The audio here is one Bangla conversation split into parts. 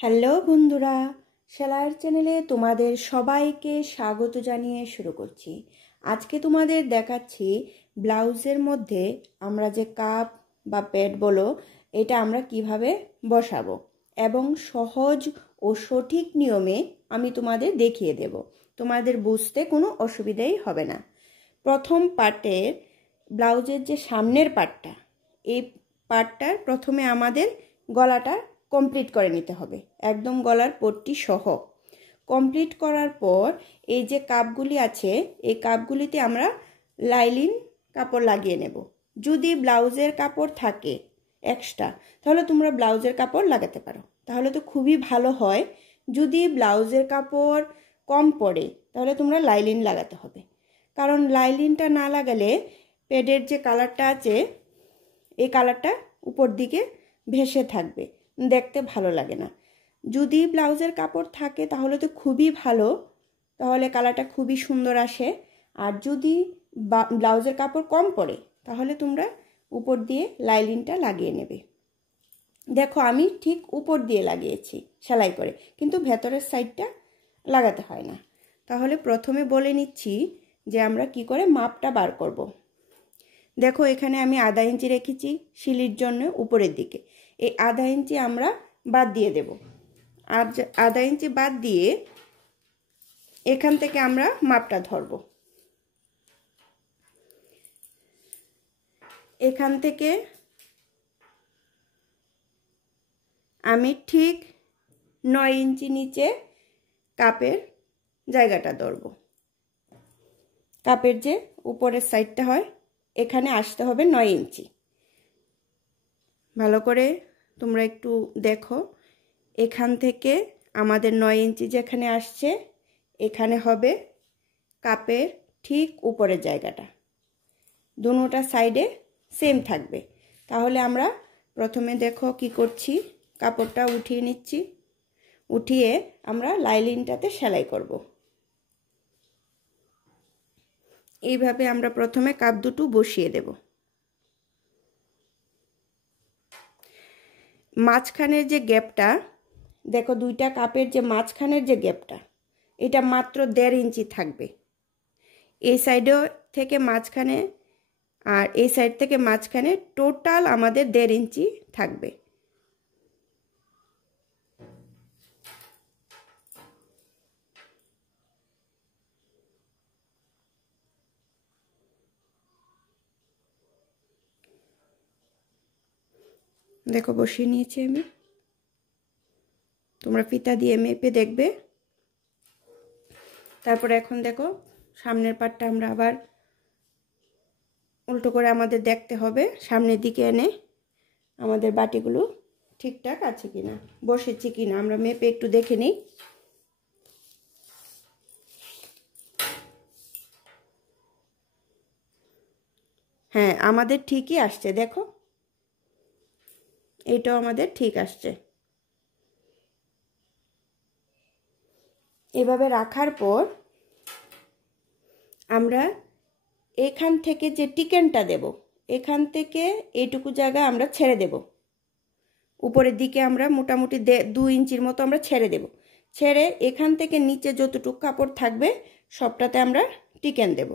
হ্যালো বন্ধুরা, সেলাইয়ের চ্যানেলে তোমাদের সবাইকে স্বাগত জানিয়ে শুরু করছি। আজকে তোমাদের দেখাচ্ছি ব্লাউজের মধ্যে আমরা যে কাপ বা প্যাড বলো, এটা আমরা কিভাবে বসাবো এবং সহজ ও সঠিক নিয়মে আমি তোমাদের দেখিয়ে দেব। তোমাদের বুঝতে কোনো অসুবিধাই হবে না। প্রথম পার্টের ব্লাউজের যে সামনের পার্টটা, এই পার্টটার প্রথমে আমাদের গলাটা কমপ্লিট করে নিতে হবে, একদম গলার পট্টি সহ। কমপ্লিট করার পর এই যে কাপগুলি আছে, এই কাপগুলিতে আমরা লাইলিন কাপড় লাগিয়ে নেব। যদি ব্লাউজের কাপড় থাকে এক্সট্রা, তাহলে তোমরা ব্লাউজের কাপড় লাগাতে পারো, তাহলে তো খুবই ভালো হয়। যদি ব্লাউজের কাপড় কম পড়ে, তাহলে তোমরা লাইলিন লাগাতে হবে, কারণ লাইলিনটা না লাগালে প্যাডের যে কালারটা আছে, এই কালারটা উপর দিকে ভেসে থাকবে, দেখতে ভালো লাগে না। যদি ব্লাউজের কাপড় থাকে তাহলে তো খুবই ভালো, তাহলে কালারটা খুবই সুন্দর আসে। আর যদি ব্লাউজের কাপড় কম পড়ে, তাহলে তোমরা উপর দিয়ে লাইলিনটা লাগিয়ে নেবে। দেখো আমি ঠিক উপর দিয়ে লাগিয়েছি সেলাই করে, কিন্তু ভেতরের সাইডটা লাগাতে হয় না। তাহলে প্রথমে বলে নিচ্ছি যে আমরা কি করে মাপটা বার করব। দেখো এখানে আমি আধা ইঞ্চি রেখেছি শিলির জন্য উপরের দিকে। এই আধা ইঞ্চি আমরা বাদ দিয়ে দেব। আর আধা ইঞ্চি বাদ দিয়ে এখান থেকে আমরা মাপটা ধরব। এখান থেকে আমি ঠিক 9 ইঞ্চি নিচে কাপের জায়গাটা ধরব। কাপের যে উপরের সাইডটা হয়, এখানে আসতে হবে 9 ইঞ্চি। ভালো করে তোমরা একটু দেখো, এখান থেকে আমাদের 9 ইঞ্চি যেখানে আসছে, এখানে হবে কাপের ঠিক উপরের জায়গাটা। দুটোটা সাইডে সেম থাকবে। তাহলে আমরা প্রথমে দেখো কি করছি, কাপড়টা উঠিয়ে নিচ্ছি। উঠিয়ে আমরা লাইলিনটাতে সেলাই করব। এইভাবে আমরা প্রথমে কাপ দুটো বসিয়ে দেব। মাঝখানের যে গ্যাপটা দেখো, দুইটা কাপের যে মাঝখানের যে গ্যাপটা, এটা মাত্র 1.5 ইঞ্চি থাকবে। এই সাইডেও থেকে মাঝখানে আর এই সাইড থেকে মাঝখানে টোটাল আমাদের 1.5 ইঞ্চি থাকবে। দেখো বসিয়ে নিয়েছি আমি, তোমরা ফিতা দিয়ে মেপে দেখবে। তারপরে এখন দেখো সামনের পাটটা আমরা আবার উল্টো করে আমাদের দেখতে হবে, সামনের দিকে এনে আমাদের বাটিগুলো ঠিকঠাক আছে কিনা, বসেছি কিনা আমরা মেপে একটু দেখে নিই। হ্যাঁ, আমাদের ঠিকই আসছে, দেখো এইটাও আমাদের ঠিক আসছে। এভাবে রাখার পর আমরা এখান থেকে যে টিকেনটা দেব, এখান থেকে এইটুকু জায়গা আমরা ছেড়ে দেব। উপরের দিকে আমরা মোটামুটি 2 ইঞ্চির মতো আমরা ছেড়ে দেব। ছেড়ে এখান থেকে নিচে যতটুকু কাপড় থাকবে সবটাতে আমরা টিকেন দেব।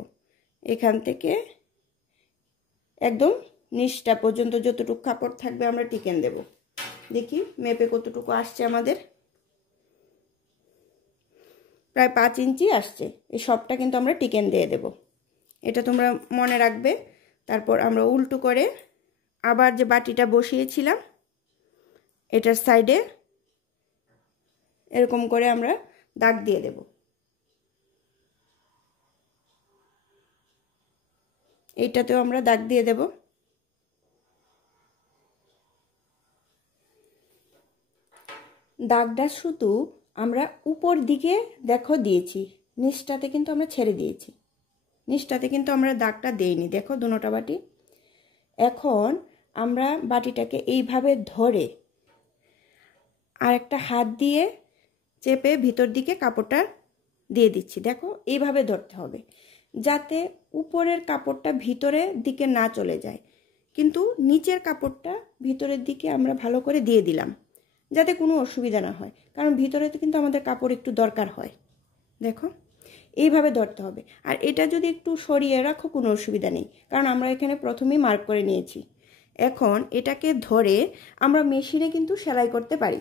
এখান থেকে একদম নিচটা পর্যন্ত যতটুকু কাপড় থাকবে আমরা টিকেন দেব। দেখি মেপে কতটুকু আসছে আমাদের। প্রায় 5 ইঞ্চি আসছে। এই সবটা কিন্তু আমরা টিকেন দিয়ে দেব, এটা তোমরা মনে রাখবে। তারপর আমরা উল্টো করে আবার যে বাটিটা বসিয়েছিলাম, এটার সাইডে এরকম করে আমরা দাগ দিয়ে দেব। এইটাতেও আমরা দাগ দিয়ে দেব। দাগটা শুধু আমরা উপর দিকে দেখো দিয়েছি, নিচটাতে কিন্তু আমরা ছেড়ে দিয়েছি। নিচটাতে কিন্তু আমরা দাগটা দেইনি, দেখো দুটোটা বাটি। এখন আমরা বাটিটাকে এইভাবে ধরে আর একটা হাত দিয়ে চেপে ভিতর দিকে কাপড়টা দিয়ে দিচ্ছি। দেখো এইভাবে ধরতে হবে, যাতে উপরের কাপড়টা ভিতরের দিকে না চলে যায়, কিন্তু নিচের কাপড়টা ভিতরের দিকে আমরা ভালো করে দিয়ে দিলাম। যাতে কোনো অসুবিধা না হয়, কারণ ভিতরে তো কিন্তু আমাদের কাপড় একটু দরকার হয়। দেখো এইভাবে ধরতে হবে। আর এটা যদি একটু সরিয়ে রাখো কোনো অসুবিধা নেই, কারণ আমরা এখানে প্রথমেই মার্ক করে নিয়েছি। এখন এটাকে ধরে আমরা মেশিনে কিন্তু সেলাই করতে পারি,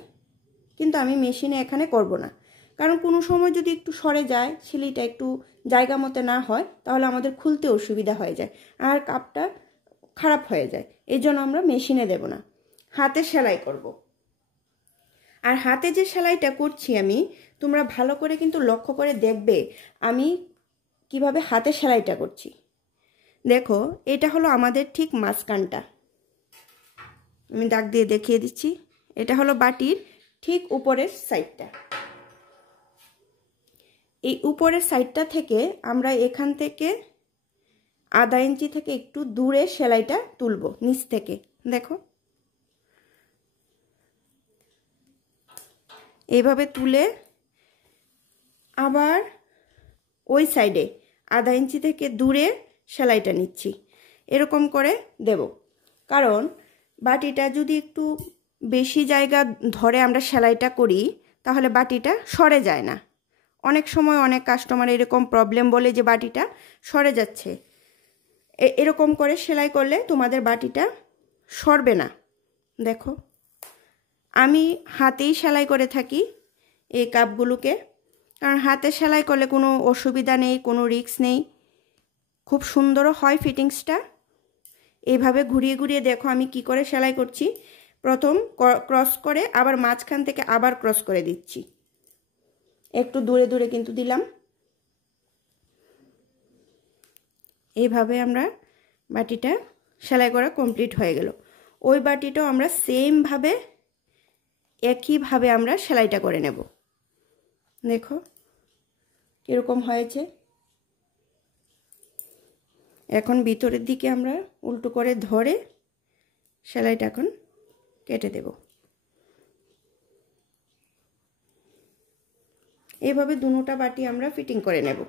কিন্তু আমি মেশিনে এখানে করব না, কারণ কোনো সময় যদি একটু সরে যায়, সেলাইটা একটু জায়গা মতো না হয়, তাহলে আমাদের খুলতে অসুবিধা হয়ে যায় আর কাপটা খারাপ হয়ে যায়। এই জন্য আমরা মেশিনে দেব না, হাতে সেলাই করব। আর হাতে যে সেলাইটা করছি আমি, তোমরা ভালো করে কিন্তু লক্ষ্য করে দেখবে আমি কিভাবে হাতে সেলাইটা করছি। দেখো এটা হলো আমাদের ঠিক মাঝখানটা, আমি দাগ দিয়ে দেখিয়ে দিচ্ছি। এটা হলো বাটির ঠিক উপরের সাইডটা। এই উপরের সাইডটা থেকে আমরা এখান থেকে আধা ইঞ্চি থেকে একটু দূরে সেলাইটা তুলব নিচ থেকে। দেখো এইভাবে তুলে আবার ওই সাইডে আধা ইঞ্চি থেকে দূরে সেলাইটা নিচ্ছি, এরকম করে দেব। কারণ বাটিটা যদি একটু বেশি জায়গা ধরে আমরা সেলাইটা করি, তাহলে বাটিটা সরে যায় না। অনেক সময় অনেক কাস্টমার এরকম প্রবলেম বলে যে বাটিটা সরে যাচ্ছে। এরকম করে সেলাই করলে তোমাদের বাটিটা সরবে না। দেখো আমি হাতেই সেলাই করে থাকি এই কাপগুলোকে, কারণ হাতে সেলাই করলে কোনো অসুবিধা নেই, কোনো রিস্ক নেই, খুব সুন্দরও হয় ফিটিংসটা। এইভাবে ঘুরিয়ে ঘুরিয়ে দেখো আমি কি করে সেলাই করছি। প্রথম ক্রস করে আবার মাঝখান থেকে আবার ক্রস করে দিচ্ছি, একটু দূরে দূরে কিন্তু দিলাম। এইভাবে আমরা বাটিটা সেলাই করা কমপ্লিট হয়ে গেল। ওই বাটিটাও আমরা সেমভাবে একইভাবে আমরা সেলাইটা করে নেব। দেখো কীরকম হয়েছে। এখন ভিতরের দিকে আমরা উল্টো করে ধরে সেলাইটা এখন কেটে দেব। এইভাবে দুটোটা বাটি আমরা ফিটিং করে নেব।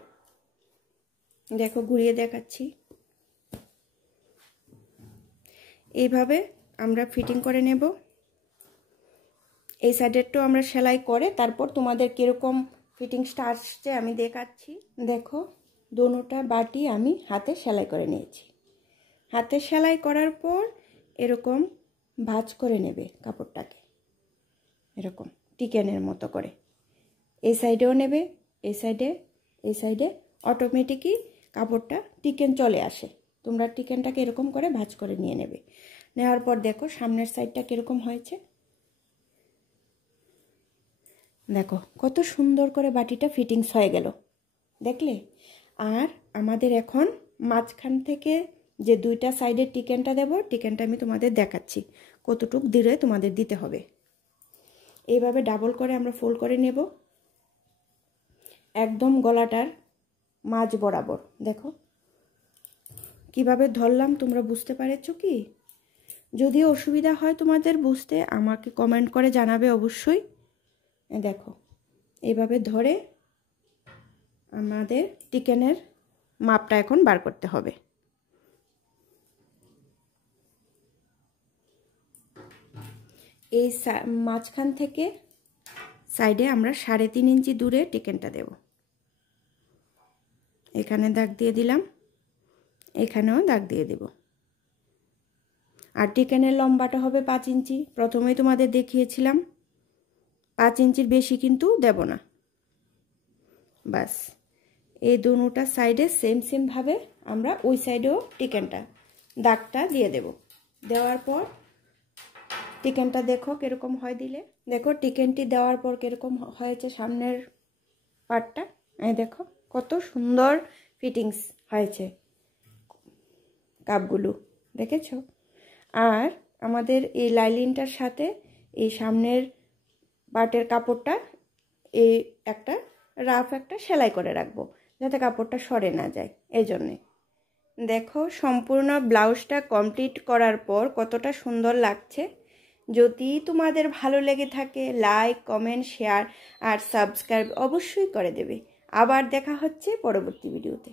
দেখো ঘুরিয়ে দেখাচ্ছি, এইভাবে আমরা ফিটিং করে নেব। এই সাইডেরটাও আমরা সেলাই করে তারপর তোমাদের কীরকম ফিটিংসটা আসছে আমি দেখাচ্ছি। দেখো দুটোটা বাটি আমি হাতে সেলাই করে নিয়েছি। হাতে সেলাই করার পর এরকম ভাঁজ করে নেবে কাপড়টাকে, এরকম টিকেনের মতো করে। এই সাইডেও নেবে, এই সাইডে অটোমেটিকই কাপড়টা টিকেন চলে আসে। তোমরা টিকেনটাকে এরকম করে ভাঁজ করে নিয়ে নেবে। নেওয়ার পর দেখো সামনের সাইডটা কীরকম হয়েছে। দেখো কত সুন্দর করে বাটিটা ফিটিংস হয়ে গেল, দেখলে। আর আমাদের এখন মাঝখান থেকে যে দুইটা সাইডের টিকেনটা দেব, টিকেনটা আমি তোমাদের দেখাচ্ছি কতটুক দূরে তোমাদের দিতে হবে। এইভাবে ডাবল করে আমরা ফোল্ড করে নেব একদম গলাটার মাঝ বরাবর। দেখো কিভাবে ধরলাম, তোমরা বুঝতে পেরেছো কি? যদি অসুবিধা হয় তোমাদের বুঝতে, আমাকে কমেন্ট করে জানাবে অবশ্যই। দেখো এইভাবে ধরে আমাদের টিকেনের মাপটা এখন বার করতে হবে। এই মাঝখান থেকে সাইডে আমরা 3.5 ইঞ্চি দূরে টিকেনটা দেব। এখানে দাগ দিয়ে দিলাম, এখানেও দাগ দিয়ে দেব। আর টিকেনের লম্বাটা হবে 5 ইঞ্চি। প্রথমেই তোমাদের দেখিয়েছিলাম, 5 ইঞ্চির বেশি কিন্তু দেব না। বাস এই দুটোটা সাইডে সেম ভাবে আমরা ওই সাইডেও টিকেনটা দাগটা দিয়ে দেব। দেওয়ার পর টিকেনটা দেখো কিরকম হয় দিলে। দেখো টিকেনটি দেওয়ার পর কিরকম হয়েছে সামনের পার্টটা। এই দেখো কত সুন্দর ফিটিংস হয়েছে কাপগুলো, দেখেছো? আর আমাদের এই লাইলিনটার সাথে এই সামনের পার্টের কাপড়টা এই একটা রাফ একটা সেলাই করে রাখবো, যাতে কাপড়টা সরে না যায়। এই জন্যে দেখো সম্পূর্ণ ব্লাউজটা কমপ্লিট করার পর কতটা সুন্দর লাগছে। যদি তোমাদের ভালো লেগে থাকে লাইক, কমেন্ট, শেয়ার আর সাবস্ক্রাইব অবশ্যই করে দেবে। আবার দেখা হচ্ছে পরবর্তী ভিডিওতে।